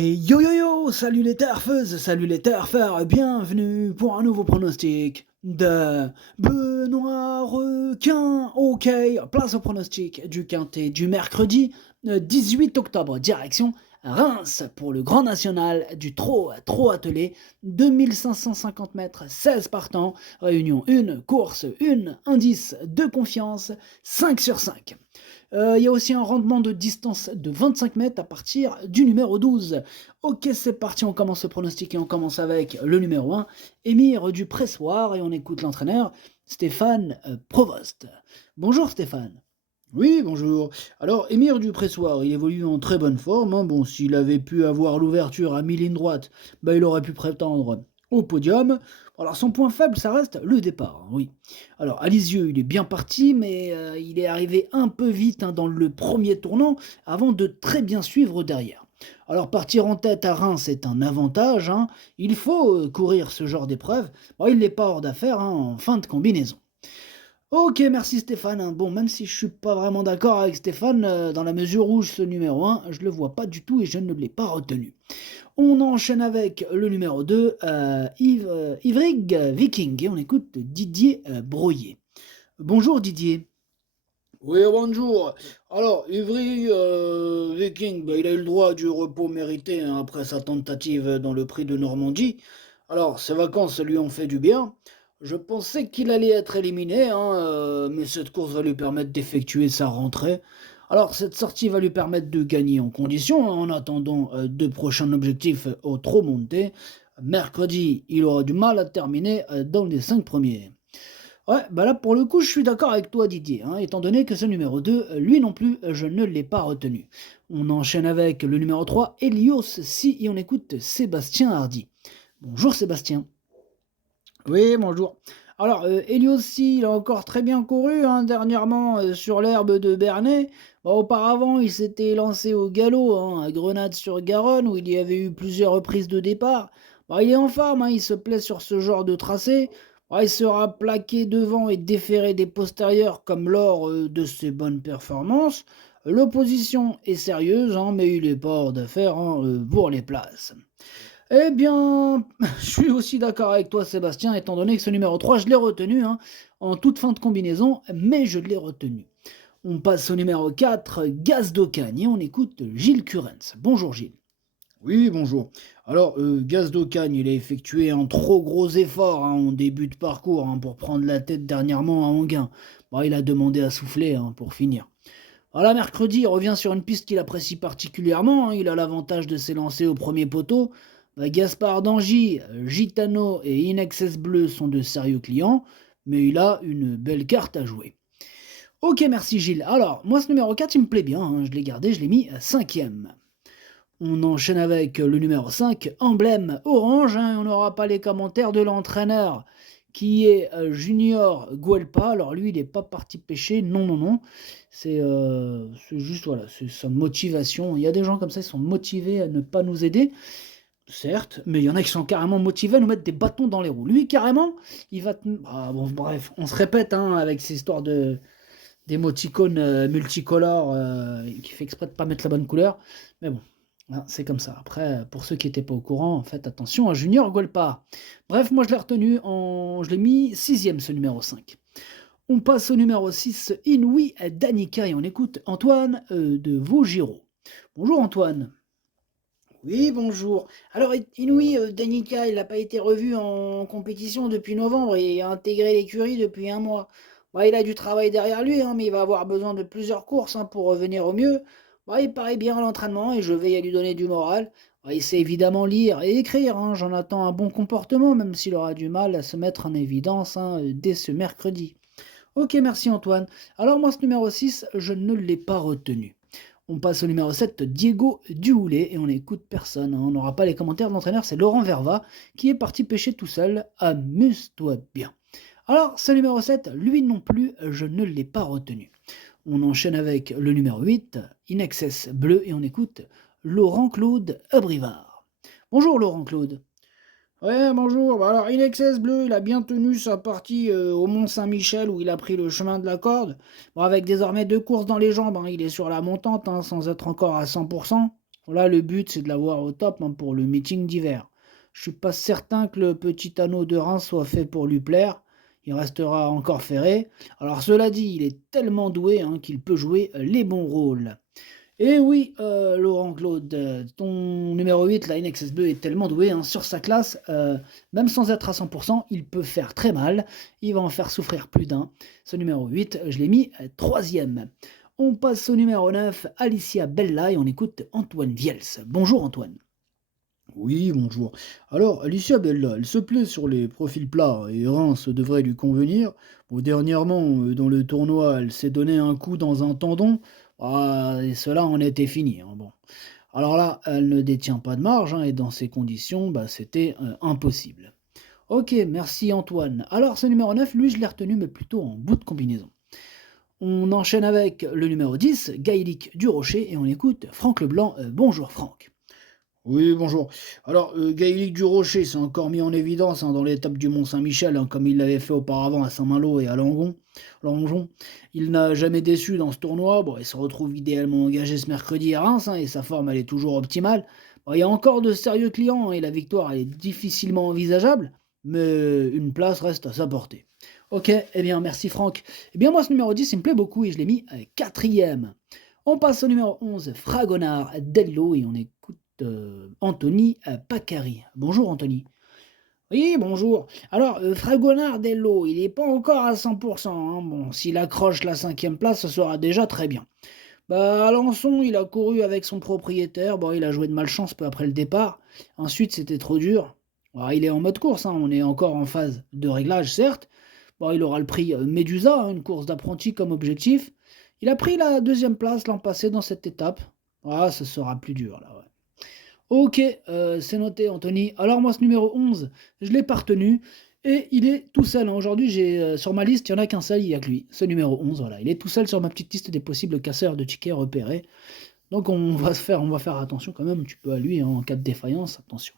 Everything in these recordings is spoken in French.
Hey yo yo yo, salut les turfeuses, salut les turfeurs, bienvenue pour un nouveau pronostic de Benoît Requin. Ok, place au pronostic du quintet du mercredi 18 octobre, direction Reims pour le Grand National du trot attelé, 2550 mètres, 16 partants, réunion 1, course 1, indice de confiance, 5 sur 5. Il y a aussi un rendement de distance de 25 mètres à partir du numéro 12. Ok, c'est parti, on commence le pronostic et on commence avec le numéro 1, Émir du Pressoir, et on écoute l'entraîneur Stéphane Provost. Bonjour Stéphane. Oui, bonjour. Alors, Émir du Pressoir, il évolue en très bonne forme, hein. Bon, s'il avait pu avoir l'ouverture à mi-ligne droite, il aurait pu prétendre au podium. Alors, son point faible, ça reste le départ, hein, oui. Alors, à Lisieux, il est bien parti, mais il est arrivé un peu vite, hein, dans le premier tournant, avant de très bien suivre derrière. Alors, partir en tête à Reims, c'est un avantage, hein. Il faut courir ce genre d'épreuve. Bon, il n'est pas hors d'affaire, hein, en fin de combinaison. Ok, merci Stéphane, hein. Bon, même si je suis pas vraiment d'accord avec Stéphane, dans la mesure où ce numéro 1, je le vois pas du tout et je ne l'ai pas retenu. On enchaîne avec le numéro 2, Ivrig Viking, et on écoute Didier Broyer. Bonjour Didier. Oui, bonjour. Alors, Ivry Viking, il a eu le droit du repos mérité, hein, après sa tentative dans le prix de Normandie. Alors, ses vacances lui ont fait du bien. Je pensais qu'il allait être éliminé, hein, mais cette course va lui permettre d'effectuer sa rentrée. Alors, cette sortie va lui permettre de gagner en condition, hein, en attendant deux prochains objectifs au Trop Monté. Mercredi, il aura du mal à terminer dans les 5 premiers. Ouais, là pour le coup, je suis d'accord avec toi Didier, hein, étant donné que ce numéro 2, lui non plus, je ne l'ai pas retenu. On enchaîne avec le numéro 3, Helios Si, et on écoute Sébastien Hardy. Bonjour Sébastien. Oui, bonjour. Alors, Helios Si, il a encore très bien couru, hein, dernièrement sur l'herbe de Bernay. Auparavant, il s'était lancé au galop, hein, à Grenade-sur-Garonne, où il y avait eu plusieurs reprises de départ. Il est en forme, hein, il se plaît sur ce genre de tracé. Il sera plaqué devant et déféré des postérieurs comme lors de ses bonnes performances. L'opposition est sérieuse, hein, mais il est pas hors d'affaire, hein, pour les places. Eh bien, je suis aussi d'accord avec toi, Sébastien, étant donné que ce numéro 3, je l'ai retenu, hein, en toute fin de combinaison, mais je l'ai retenu. On passe au numéro 4, Gaz d'Ocagne, et on écoute Gilles Curens. Bonjour Gilles. Oui, bonjour. Alors, Gaz d'Ocagne, il a effectué un trop gros effort, hein, en début de parcours, hein, pour prendre la tête dernièrement à Anguin. Il a demandé à souffler, hein, pour finir. Voilà, mercredi, il revient sur une piste qu'il apprécie particulièrement, hein. Il a l'avantage de s'élancer au premier poteau. Gaspard d'Angy, Gitano et Inexcess Bleu sont de sérieux clients, mais il a une belle carte à jouer. Ok, merci Gilles. Alors, moi, ce numéro 4, il me plaît bien, hein. Je l'ai gardé, je l'ai mis à 5e. On enchaîne avec le numéro 5, emblème orange, hein. On n'aura pas les commentaires de l'entraîneur qui est Junior Guelpa. Alors lui, il n'est pas parti pêcher, non, non, non. C'est juste, voilà, c'est sa motivation. Il y a des gens comme ça, ils sont motivés à ne pas nous aider, certes, mais il y en a qui sont carrément motivés à nous mettre des bâtons dans les roues. Lui, carrément, il va... Ah, bon, bref, on se répète, hein, avec ces histoires d'émoticônes multicolores, qui fait exprès de pas mettre la bonne couleur. Mais bon, hein, c'est comme ça. Après, pour ceux qui n'étaient pas au courant, faites attention à Junior Guelpa. Bref, moi je l'ai retenu, je l'ai mis 6e, ce numéro 5. On passe au numéro 6, Inouï Danica, et on écoute Antoine de Vaugirard. Bonjour Antoine. Oui, bonjour. Alors Inouï Danica, il n'a pas été revu en compétition depuis novembre et a intégré l'écurie depuis un mois. Il a du travail derrière lui, hein, mais il va avoir besoin de plusieurs courses, hein, pour revenir au mieux. Il paraît bien à l'entraînement et je vais à lui donner du moral. Il sait évidemment lire et écrire, hein. J'en attends un bon comportement, même s'il aura du mal à se mettre en évidence, hein, dès ce mercredi. Ok, merci Antoine. Alors moi, ce numéro 6, je ne l'ai pas retenu. On passe au numéro 7, Diego Duhoulet, et on n'écoute personne, hein. On n'aura pas les commentaires de l'entraîneur, c'est Laurent Verva, qui est parti pêcher tout seul. Amuse-toi bien. Alors, ce numéro 7, lui non plus, je ne l'ai pas retenu. On enchaîne avec le numéro 8, Inexcess Bleu, et on écoute Laurent-Claude Abrivard. Bonjour Laurent-Claude. Ouais, bonjour. Alors, Inexcess Bleu, il a bien tenu sa partie au Mont-Saint-Michel où il a pris le chemin de la corde. Avec désormais deux courses dans les jambes, hein, il est sur la montante, hein, sans être encore à 100%. Là, le but, c'est de l'avoir au top hein, pour le meeting d'hiver. Je suis pas certain que le petit anneau de Reims soit fait pour lui plaire. Il restera encore ferré. Alors, cela dit, il est tellement doué hein, qu'il peut jouer les bons rôles. Et oui, Laurent Claude, ton numéro 8, la NXS Bleu, est tellement doué hein, sur sa classe, même sans être à 100%, il peut faire très mal. Il va en faire souffrir plus d'un. Ce numéro 8, je l'ai mis troisième. On passe au numéro 9, Alicia Bella, et on écoute Antoine Viels. Bonjour Antoine. Oui, bonjour. Alors, Alicia Bella, elle se plaît sur les profils plats et Reims devrait lui convenir. Bon, dernièrement, dans le tournoi, elle s'est donné un coup dans un tendon. Ah, et cela en était fini, hein, bon. Alors là, elle ne détient pas de marge, hein, et dans ces conditions, bah, c'était impossible. Ok, merci Antoine. Alors, ce numéro 9, lui, je l'ai retenu, mais plutôt en bout de combinaison. On enchaîne avec le numéro 10, Gaëlic Durocher, et on écoute Franck Leblanc. Bonjour Franck. Oui, bonjour. Alors, Gaëlic Durocher s'est encore mis en évidence hein, dans l'étape du Mont-Saint-Michel, hein, comme il l'avait fait auparavant à Saint-Malo et à Langon. Il n'a jamais déçu dans ce tournoi. Bon, il se retrouve idéalement engagé ce mercredi à Reims, hein, et sa forme, elle est toujours optimale. Bon, il y a encore de sérieux clients, hein, et la victoire, elle est difficilement envisageable, mais une place reste à sa portée. Ok, eh bien, merci Franck. Eh bien, moi, ce numéro 10, il me plaît beaucoup, et je l'ai mis quatrième. On passe au numéro 11, Fragonard Dello, et on écoute Anthony Pacari. Bonjour Anthony. Oui, bonjour. Alors, Fragonardello, il n'est pas encore à 100%. Hein. Bon, s'il accroche la cinquième place, ce sera déjà très bien. Bah, Alençon, il a couru avec son propriétaire. Bon, il a joué de malchance peu après le départ. Ensuite, c'était trop dur. Bon, il est en mode course. Hein. On est encore en phase de réglage, certes. Bon, il aura le prix Medusa, hein, une course d'apprenti comme objectif. Il a pris la deuxième place l'an passé dans cette étape. Ah, ce sera plus dur, là, ouais. Ok, c'est noté Anthony. Alors moi ce numéro 11, je l'ai pas retenu et il est tout seul, hein. Aujourd'hui j'ai sur ma liste, il n'y en a qu'un seul, il y a que lui. Ce numéro 11, voilà. Il est tout seul sur ma petite liste des possibles casseurs de tickets repérés. Donc on va faire attention quand même un petit peu à lui hein, en cas de défaillance, attention.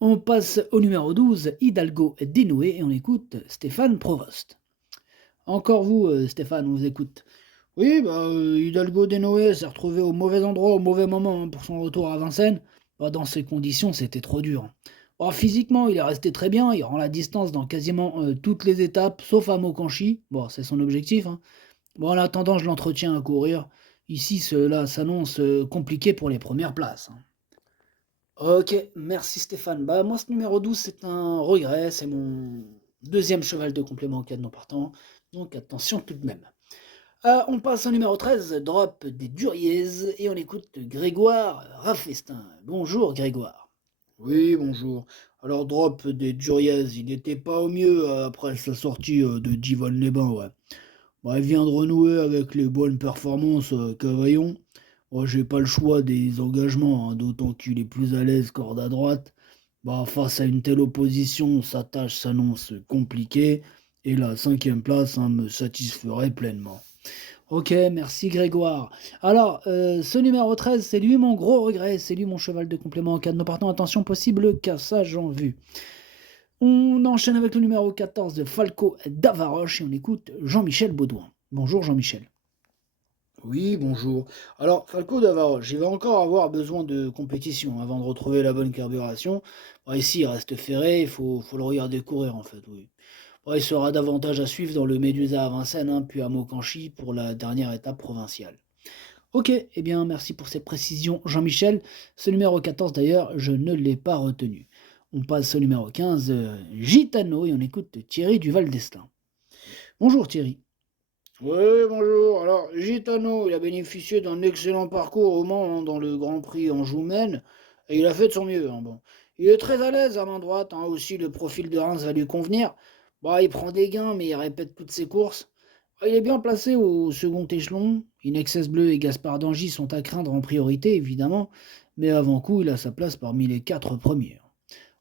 On passe au numéro 12, Hidalgo Dénoué et on écoute Stéphane Provost. Encore vous Stéphane, on vous écoute. Oui, bah, Hidalgo Denoé s'est retrouvé au mauvais endroit au mauvais moment hein, pour son retour à Vincennes. Bah, dans ces conditions, c'était trop dur. Hein. Bon, physiquement, il est resté très bien. Il rend la distance dans quasiment toutes les étapes, sauf à Mokanchi. Bon, c'est son objectif. Hein. Bon, en attendant, je l'entretiens à courir. Ici, cela s'annonce compliqué pour les premières places. Hein. Ok, merci Stéphane. Bah, moi, ce numéro 12, c'est un regret. C'est mon deuxième cheval de complément en cas de non partant. Donc, attention tout de même. On passe au numéro 13, drop des Duriez, et on écoute Grégoire Raffestin. Bonjour Grégoire. Oui, bonjour. Alors, drop des Duriez, il n'était pas au mieux après sa sortie de Divonne-les-Bains, ouais. Bah, il vient de renouer avec les bonnes performances Cavaillon. Moi, j'ai pas le choix des engagements, hein, d'autant qu'il est plus à l'aise corde à droite. Bah, face à une telle opposition, sa tâche s'annonce compliquée, et la cinquième place hein, me satisferait pleinement. Ok, merci Grégoire. Alors, ce numéro 13, c'est lui mon gros regret, c'est lui mon cheval de complément en cas de non partant. Attention, possible cassage en vue. On enchaîne avec le numéro 14 de Falco Davaroche et on écoute Jean-Michel Baudouin. Bonjour Jean-Michel. Oui, bonjour. Alors, Falco Davaroche, il va encore avoir besoin de compétition avant de retrouver la bonne carburation. Bon, ici, il reste ferré, il faut le regarder courir en fait, oui. Bon, il sera davantage à suivre dans le Médusa à Vincennes, hein, puis à Mokanchi pour la dernière étape provinciale. Ok, eh bien merci pour ces précisions Jean-Michel. Ce numéro 14 d'ailleurs, je ne l'ai pas retenu. On passe au numéro 15, Gitano, et on écoute Thierry Duval d'Estaing. Bonjour Thierry. Oui, bonjour. Alors, Gitano, il a bénéficié d'un excellent parcours au Mans hein, dans le Grand Prix Anjou-Maine, et il a fait de son mieux. Hein, bon. Il est très à l'aise à main droite, hein, aussi le profil de Reims va lui convenir. Bah, il prend des gains, mais il répète toutes ses courses. Bah, il est bien placé au second échelon. Inexcess Bleu et Gaspard Dangy sont à craindre en priorité, évidemment, mais avant coup, il a sa place parmi les 4 premiers.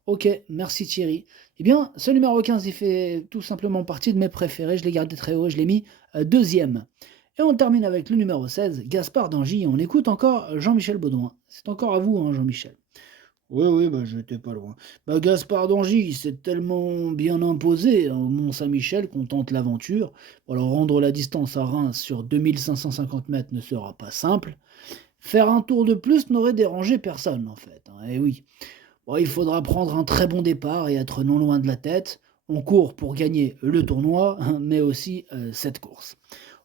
Ok, merci Thierry. Eh bien, ce numéro 15, il fait tout simplement partie de mes préférés. Je l'ai gardé très haut et je l'ai mis deuxième. Et on termine avec le numéro 16, Gaspard Dangy. On écoute encore Jean-Michel Baudouin. C'est encore à vous, hein, Jean-Michel. Oui, oui, bah, j'étais pas loin. Bah, Gaspard d'Angy, il s'est tellement bien imposé hein, au Mont-Saint-Michel qu'on tente l'aventure. Bon, alors, rendre la distance à Reims sur 2550 mètres ne sera pas simple. Faire un tour de plus n'aurait dérangé personne, en fait, hein, et oui. Bon, il faudra prendre un très bon départ et être non loin de la tête. On court pour gagner le tournoi, hein, mais aussi cette course.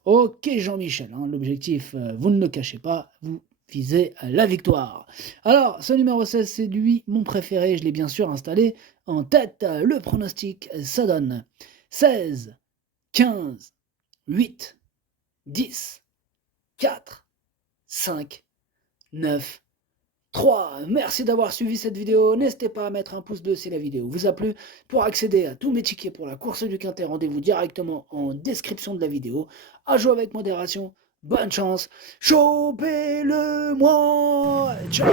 Ok Jean-Michel, hein, l'objectif, vous ne le cachez pas, vous visez la victoire. Alors, ce numéro 16, c'est lui, mon préféré, je l'ai bien sûr installé en tête. Le pronostic, ça donne 16, 15, 8, 10, 4, 5, 9, 3. Merci d'avoir suivi cette vidéo. N'hésitez pas à mettre un pouce bleu si la vidéo vous a plu. Pour accéder à tous mes tickets pour la course du Quintet, rendez-vous directement en description de la vidéo. À jouer avec modération. Bonne chance. Chopez-le moi. Ciao.